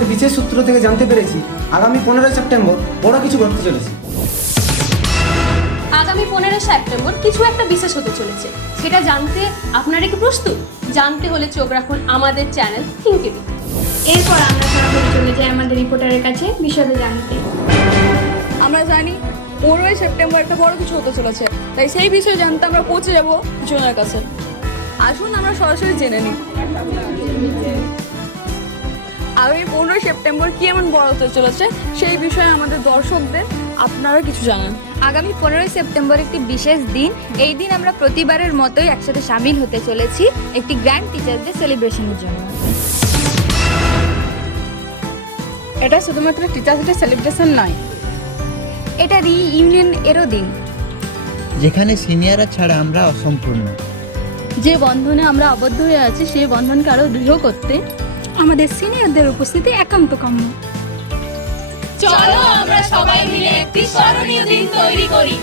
আমাদের বিশেষ সূত্র থেকে জানতে পেরেছি আগামী 15 সেপ্টেম্বর বড় কিছু ঘটতে চলেছে। আগামী 15 সেপ্টেম্বর কিছু একটা বিশেষ হতে চলেছে, সেটা জানতে আপনারা কি প্রস্তুত? জানতে হলে চোখ রাখুন আমাদের চ্যানেল থিঙ্কিবি। এরপর আমরা সরাসরি চলে যাই আমাদের রিপোর্টারের কাছে বিশদে জানতে। আমরা জানি 15 সেপ্টেম্বর একটা বড় কিছু হতে চলেছে, তাই সেই বিষয়ে জানতে আমরা পৌঁছে যাব জনের কাছে। আসুন আমরা সরাসরি জেনে নিই আগামী 15 সেপ্টেম্বর কি এমন বড় হতে চলেছে সেই বিষয়ে আমাদের দর্শকদের আপনারা কিছু জানান। আগামী 15 সেপ্টেম্বর একটি বিশেষ দিন। এই দিন আমরা প্রতিবারের মতোই একসাথে সামিল হতে চলেছি একটি গ্র্যান্ড টিচার্স ডে সেলিব্রেশনের জন্য। এটা শুধুমাত্র টিচার্স ডে সেলিব্রেশন নয়, এটা রিইউনিয়ন এরও দিন, যেখানে সিনিয়ররা ছাড়া আমরা অসম্পূর্ণ। যে বন্ধনে আমরা আবদ্ধ হয়ে আছি সেই বন্ধনকে আরো দৃঢ় করতে আমাদের সিনিয়রদের উপস্থিতি একান্ত কাম্য। চলো আমরা সবাই মিলে একটি স্মরণীয় দিন তৈরি করি।